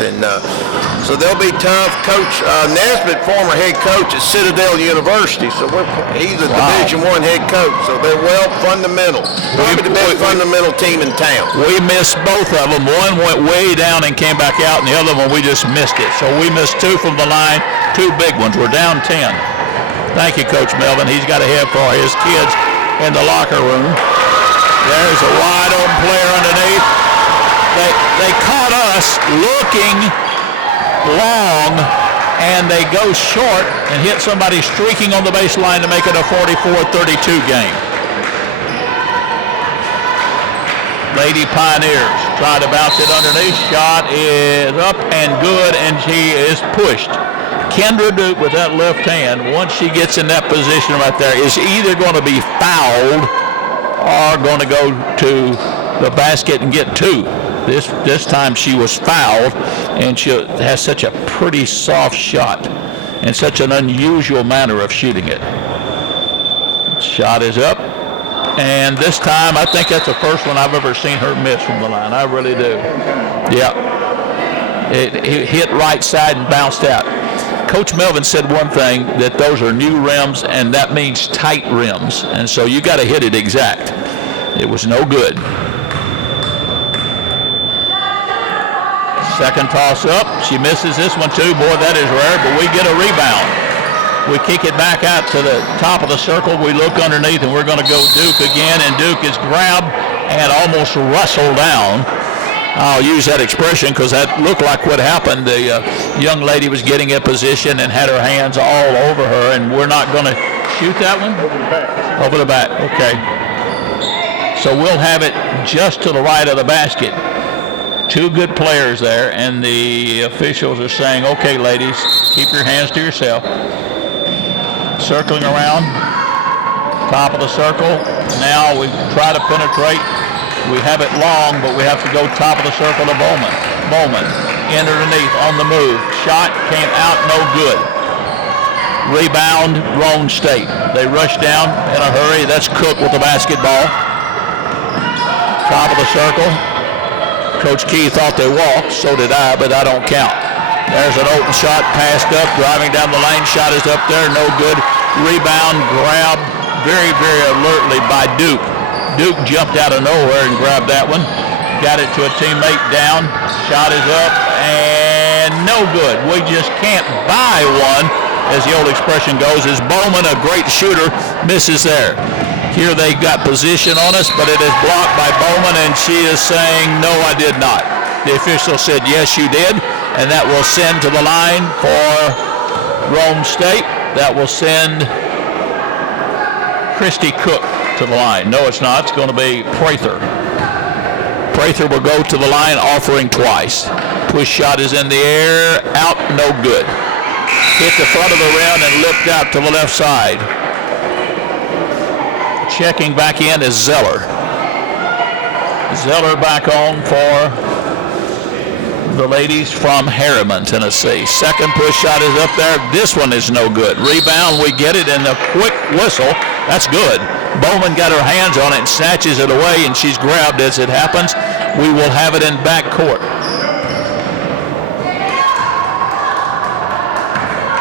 and so they'll be tough. Coach Nesbitt, former head coach at Citadel University, so he's a Division I head coach, so they're well fundamental. Probably the best fundamental team in town. We missed both of them. One went way down and came back out, and the other one we just missed it. So we missed two from the line, two big ones. We're down 10. Thank you, Coach Melvin. He's got a head for his kids in the locker room. There's a wide open player underneath. They caught us looking long, and they go short and hit somebody streaking on the baseline to make it a 44-32 game. Lady Pioneers try to bounce it underneath. Shot is up and good, and she is pushed. Kendra Duke with that left hand, once she gets in that position right there, is either going to be fouled or going to go to the basket and get two. This time she was fouled, and she has such a pretty soft shot and such an unusual manner of shooting it. Shot is up, and this time I think that's the first one I've ever seen her miss from the line. I really do. Yeah. It hit right side and bounced out. Coach Melvin said one thing, that those are new rims, and that means tight rims, and so you got to hit it exact. It was no good. Second toss up. She misses this one too. Boy, that is rare, but we get a rebound. We kick it back out to the top of the circle. We look underneath, and we're going to go Duke again, and Duke is grabbed and almost rustled down. I'll use that expression because that looked like what happened. The young lady was getting in position and had her hands all over her, and we're not going to shoot that one? Over the back. Okay. So we'll have it just to the right of the basket. Two good players there, and the officials are saying, okay, ladies, keep your hands to yourself. Circling around, top of the circle. Now we try to penetrate. We have it long, but we have to go top of the circle to Bowman. Bowman, in underneath, on the move. Shot came out, no good. Rebound, Roane State. They rush down in a hurry. That's Cook with the basketball. Top of the circle. Coach Key thought they walked, so did I, but I don't count. There's an open shot, passed up, driving down the lane, shot is up there, no good. Rebound, grabbed very, very alertly by Duke. Duke jumped out of nowhere and grabbed that one. Got it to a teammate down, shot is up, and no good. We just can't buy one, as the old expression goes, as Bowman, a great shooter, misses there. Here they got position on us, but it is blocked by Bowman, and she is saying, no, I did not. The official said, yes, you did, and that will send to the line for Roane State. That will send Christy Cook to the line. No, it's not. It's going to be Prather. Prather will go to the line, offering twice. Push shot is in the air, out, no good. Hit the front of the rim and lipped out to the left side. Checking back in is Zeller. Zeller back on for the ladies from Harriman, Tennessee. Second push shot is up there. This one is no good. Rebound, we get it in a quick whistle. That's good. Bowman got her hands on it and snatches it away, and she's grabbed as it happens. We will have it in back court.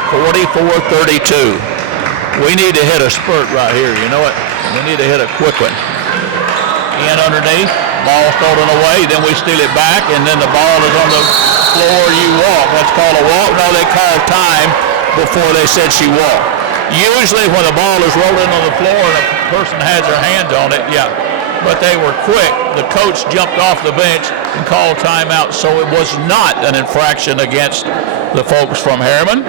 44-32. We need to hit a spurt right here. You know what? We need to hit a quick one. In underneath, ball stolen away, then we steal it back, and then the ball is on the floor, you walk. That's called a walk. No, they called time before they said she walked. Usually when the ball is rolling on the floor and a person has their hands on it, yeah. But they were quick. The coach jumped off the bench and called timeout, so it was not an infraction against the folks from Harriman.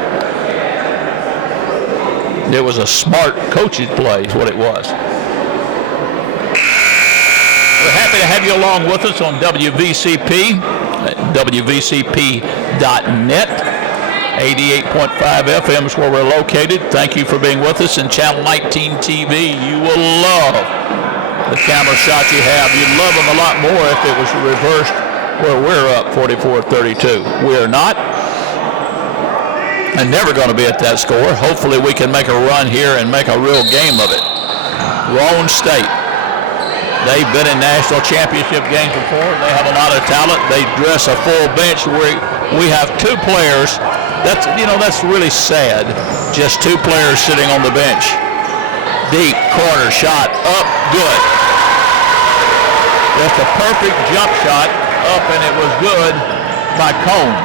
It was a smart coach's play is what it was. We're happy to have you along with us on WVCP at WVCP.net. 88.5 FM is where we're located. Thank you for being with us. And Channel 19 TV, you will love the camera shots you have. You'd love them a lot more if it was reversed where we're up 44-32. We are not. And never going to be at that score. Hopefully we can make a run here and make a real game of it. Roane State They've been in national championship games before. They have a lot of talent. They dress a full bench. We have 2 players. That's really sad. Just 2 players sitting on the bench. Deep corner shot up, good. Just a perfect jump shot up, and it was good by Cone.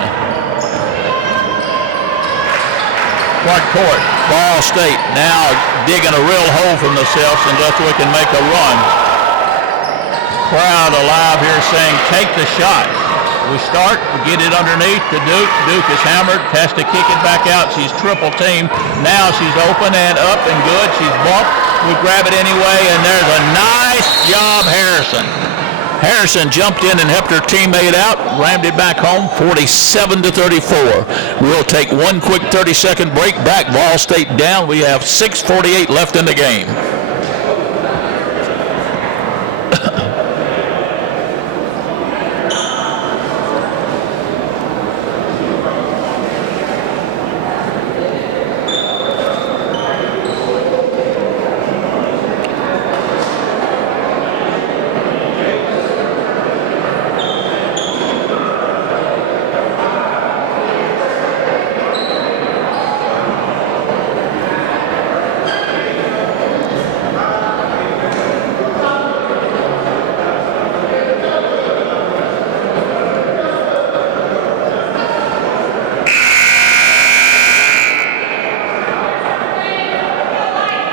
Front court, Ball State now digging a real hole for themselves unless we can make a run. Crowd alive here saying, take the shot. We start, we get it underneath to Duke. Duke is hammered, has to kick it back out. She's triple teamed. Now she's open and up and good. She's bumped. We grab it anyway, and there's a nice job, Harrison. Harrison jumped in and helped her teammate out, rammed it back home, 47-34. We'll take one quick 30-second break. Back, Ball State down. We have 6:48 left in the game.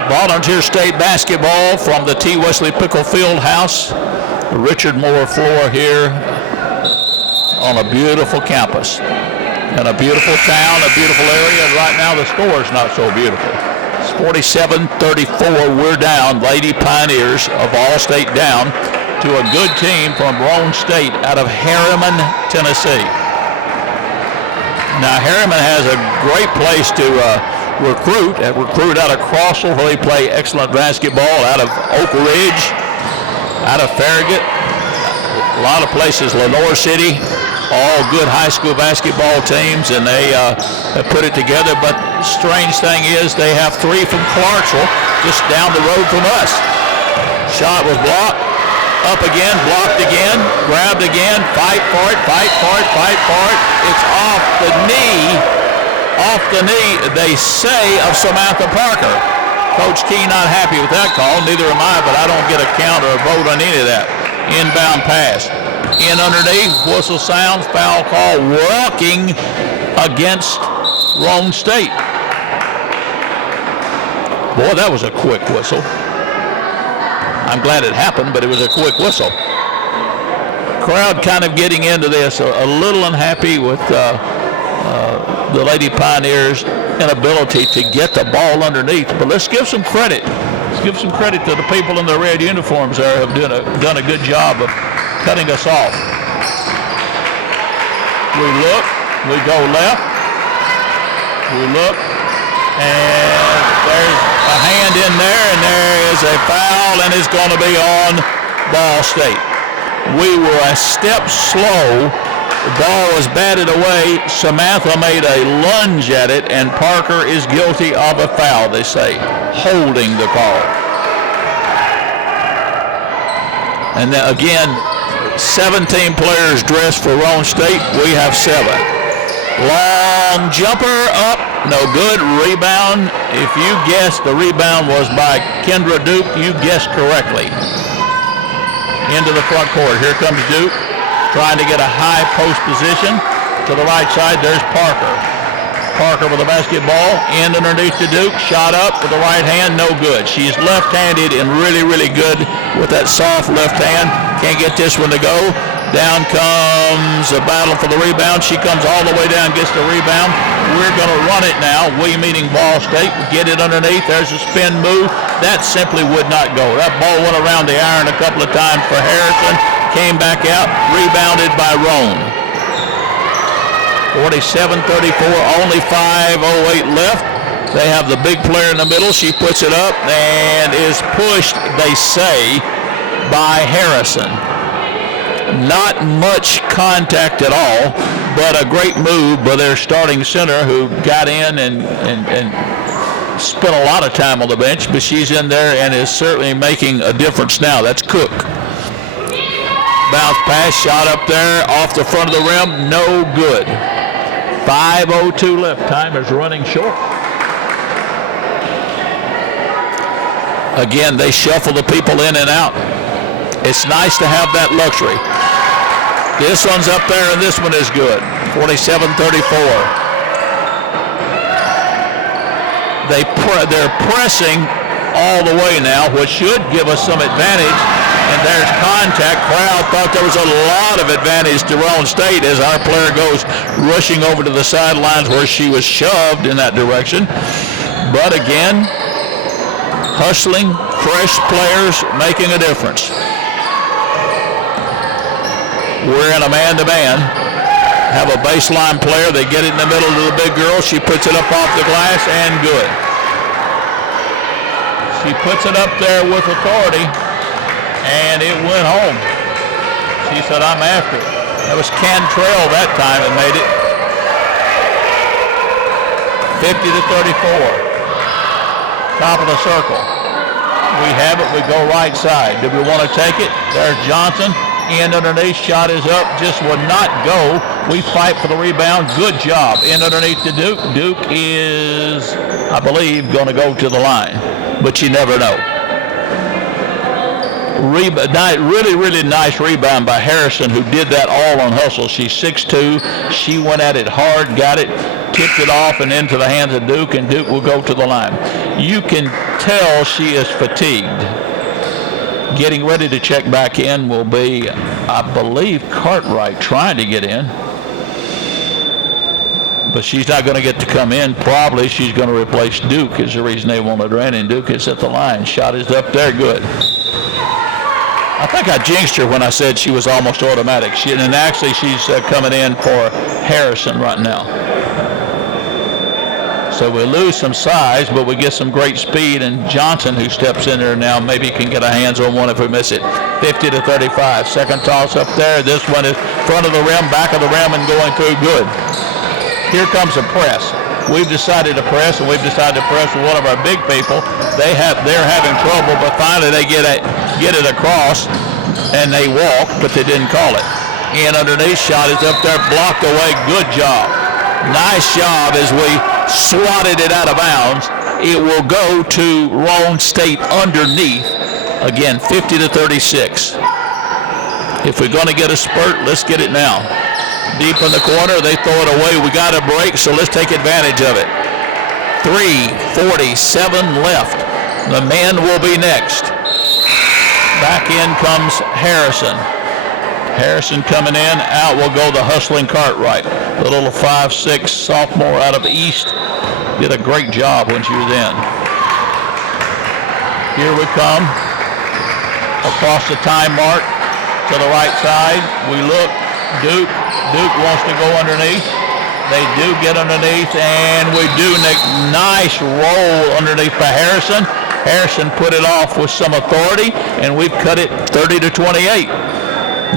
Volunteer State basketball from the T. Wesley Pickle Field House. The Richard Moore floor here on a beautiful campus. In a beautiful town, a beautiful area. And right now the score is not so beautiful. It's 47-34. We're down. Lady Pioneers of All State down to a good team from Roane State out of Harriman, Tennessee. Now Harriman has a great place to recruit out of Crossville, where they play excellent basketball, out of Oak Ridge, out of Farragut, a lot of places, Lenore City, all good high school basketball teams, and they have put it together. But the strange thing is they have 3 from Clarksville just down the road from us. Shot was blocked, up again, blocked again, grabbed again, fight for it, fight for it, fight for it. It's off the knee, they say, of Samantha Parker. Coach Key not happy with that call, neither am I, but I don't get a count or a vote on any of that. Inbound pass. In underneath, whistle sounds, foul call, walking against Roane State. Boy, that was a quick whistle. I'm glad it happened, but it was a quick whistle. Crowd kind of getting into this, a little unhappy with the Lady Pioneers' inability to get the ball underneath. But let's give some credit. Let's give some credit to the people in the red uniforms there who have done a good job of cutting us off. We look, we go left, we look, and there's a hand in there, and there is a foul, and it's going to be on Ball State. We were a step slow. The ball was batted away. Samantha made a lunge at it, and Parker is guilty of a foul, they say, holding the call. And then again, 17 players dressed for Roane State. We have 7. Long jumper up, no good. Rebound. If you guessed the rebound was by Kendra Duke, you guessed correctly. Into the front court. Here comes Duke, trying to get a high post position. To the right side, there's Parker. Parker with the basketball, in underneath to Duke, shot up with the right hand, no good. She's left-handed and really, really good with that soft left hand. Can't get this one to go. Down comes a battle for the rebound. She comes all the way down, gets the rebound. We're going to run it now. We meaning Ball State. Get it underneath. There's a spin move. That simply would not go. That ball went around the iron a couple of times for Harrison. Came back out, rebounded by Roane. 47-34, only 5:08 left. They have the big player in the middle. She puts it up and is pushed, they say, by Harrison. Not much contact at all, but a great move by their starting center, who got in and spent a lot of time on the bench, but she's in there and is certainly making a difference now. That's Cook. bounce pass, shot up there off the front of the rim, no good. 5:02 left. Time is running short. Again, they shuffle the people in and out. It's nice to have that luxury. This one's up there, and this one is good. 47-34. They're pressing all the way now, which should give us some advantage. And there's contact. Crowd thought there was a lot of advantage to Roane State as our player goes rushing over to the sidelines where she was shoved in that direction. But again, hustling, fresh players making a difference. We're in a man-to-man. Have a baseline player. They get it in the middle to the big girl. She puts it up off the glass and good. She puts it up there with authority, and it went home. She said, I'm after it. That was Cantrell that time and made it. 50-34. Top of the circle. We have it. We go right side. Do we want to take it? There's Johnson. In underneath. Shot is up. Just would not go. We fight for the rebound. Good job. In underneath to Duke. Duke is, I believe, going to go to the line. But you never know. Really, really nice rebound by Harrison, who did that all on hustle. She's 6'2". She went at it hard, got it, tipped it off and into the hands of Duke, and Duke will go to the line. You can tell she is fatigued. Getting ready to check back in will be, I believe, Cartwright trying to get in. But she's not going to get to come in. Probably she's going to replace Duke is the reason they wanted her in, and Duke is at the line. Shot is up there, good. I think I jinxed her when I said she was almost automatic. And actually she's coming in for Harrison right now. So we lose some size, but we get some great speed, and Johnson, who steps in there now, maybe can get our hands on one if we miss it. 50-35. Second toss up there. This one is front of the rim, back of the rim, and going through good. Here comes a press. We've decided to press, and we've decided to press with one of our big people. They're having trouble, but finally they get it across, and they walk, but they didn't call it. In underneath, shot is up there, blocked away. Good job. Nice job as we swatted it out of bounds. It will go to Roane State underneath. Again, 50-36. If we're going to get a spurt, let's get it now. Deep in the corner, they throw it away. We got a break, so let's take advantage of it. 3:47 left. The men will be next. Back in comes Harrison. Harrison coming in. Out will go the hustling Cartwright. The little 5'6" sophomore out of East. Did a great job when she was in. Here we come. Across the time mark to the right side. We look. Duke wants to go underneath. They do get underneath, and we do nice roll underneath by Harrison. Harrison put it off with some authority, and we've cut it 30-28.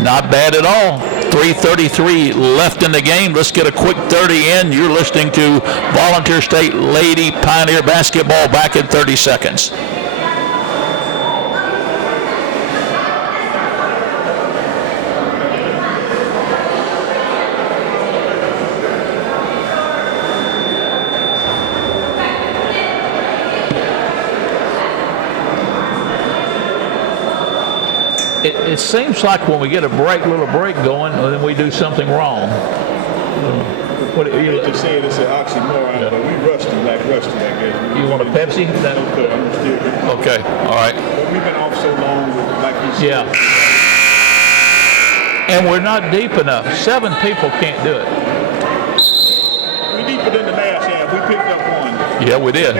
Not bad at all. 3:33 left in the game. Let's get a quick 30 in. You're listening to Volunteer State Lady Pioneer Basketball back in 30 seconds. It seems like when we get a little break going, then we do something wrong. What you just saying it's an oxymoron, yeah. But we rusty, I guess. You want a Pepsi? Okay, I'm still good. Okay, all right. But we've been off so long, like you said. Yeah. And we're not deep enough. 7 people can't do it. We deeper than the last half. We picked up one. Yeah, we did.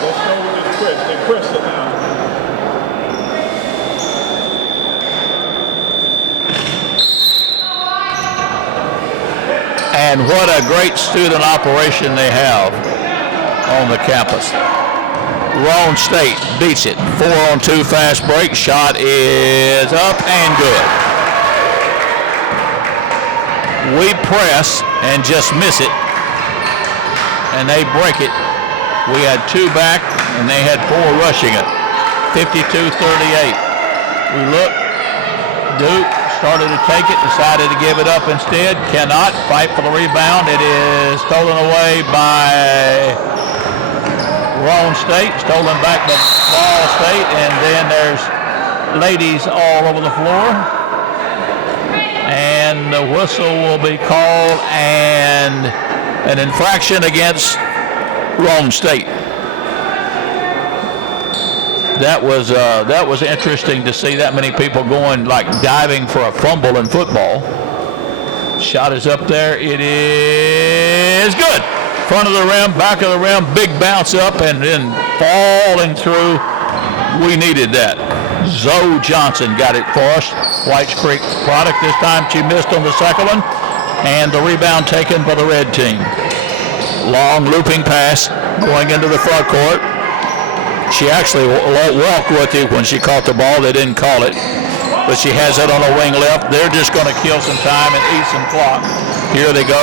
Let's go with this press. They press it now. And what a great student operation they have on the campus. Roane State beats it. 4-on-2 fast break. Shot is up and good. We press and just miss it, and they break it. We had 2 back, and they had 4 rushing it. 52-38. We look. Duke started to take it, decided to give it up instead. Cannot fight for the rebound. It is stolen away by Roane State. Stolen back by Ball State, and then there's ladies all over the floor. And the whistle will be called, and an infraction against Roane State. That was interesting to see that many people going, like diving for a fumble in football. Shot is up there. It is good. Front of the rim, back of the rim, big bounce up, and then falling through. We needed that. Zoe Johnson got it for us. Whites Creek product this time. She missed on the second one. And the rebound taken by the red team. Long looping pass going into the front court. She actually walked with it when she caught the ball. They didn't call it. But she has it on the wing left. They're just going to kill some time and eat some clock. Here they go.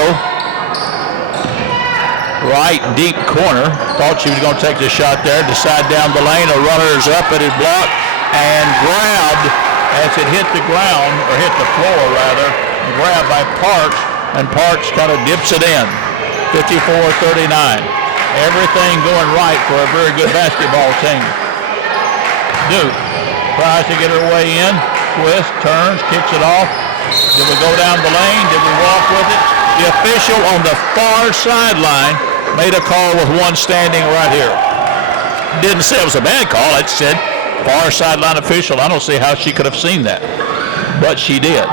Right deep corner. Thought she was going to take the shot there. Decide down the lane. A runner is up. It is blocked and grabbed as it hit the ground, or hit the floor rather. Grabbed by Parks, and Parks kind of dips it in. 54-39. Everything going right for a very good basketball team. Duke tries to get her way in. Twist, turns, kicks it off. Did we go down the lane? Did we walk with it? The official on the far sideline made a call with one standing right here. Didn't say it was a bad call. It said far sideline official. I don't see how she could have seen that. But she did.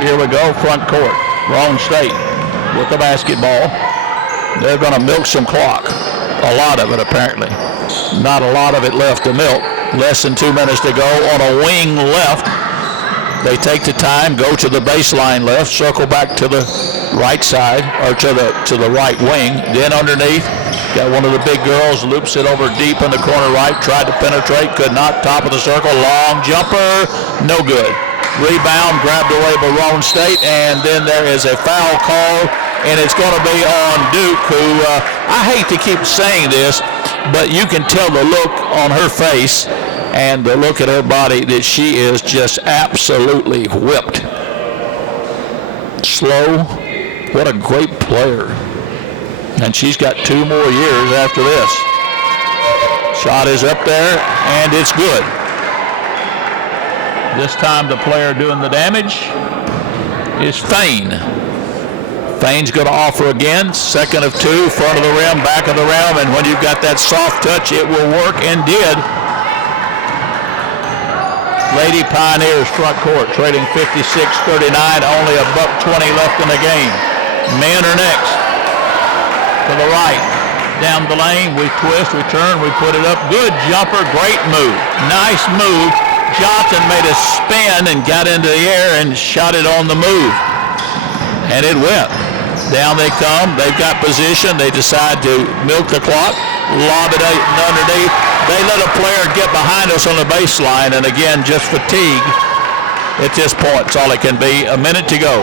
Here we go, front court. Roane State with the basketball. They're going to milk some clock. A lot of it, apparently. Not a lot of it left to milk. Less than 2 minutes to go. On a wing left, they take the time, go to the baseline left, circle back to the right side, or to the right wing. Then underneath, got one of the big girls, loops it over deep in the corner right, tried to penetrate, could not. Top of the circle, long jumper, no good. Rebound grabbed away by Roane State, and then there is a foul call, and it's going to be on Duke, who, I hate to keep saying this, but you can tell the look on her face and the look at her body that she is just absolutely whipped. Slow. What a great player. And she's got 2 more years after this. Shot is up there, and it's good. This time the player doing the damage is Fain. Fain's going to offer again. Second of 2, front of the rim, back of the rim, and when you've got that soft touch, it will work, and did. Lady Pioneers front court, trading 56-39, only $1:20 left in the game. Men are next. To the right. Down the lane, we twist, we turn, we put it up. Good jumper, great move. Nice move. Johnson made a spin and got into the air and shot it on the move. And it went. Down they come. They've got position. They decide to milk the clock, lob it underneath. They let a player get behind us on the baseline, and again, just fatigue at this point. It's all it can be. A minute to go.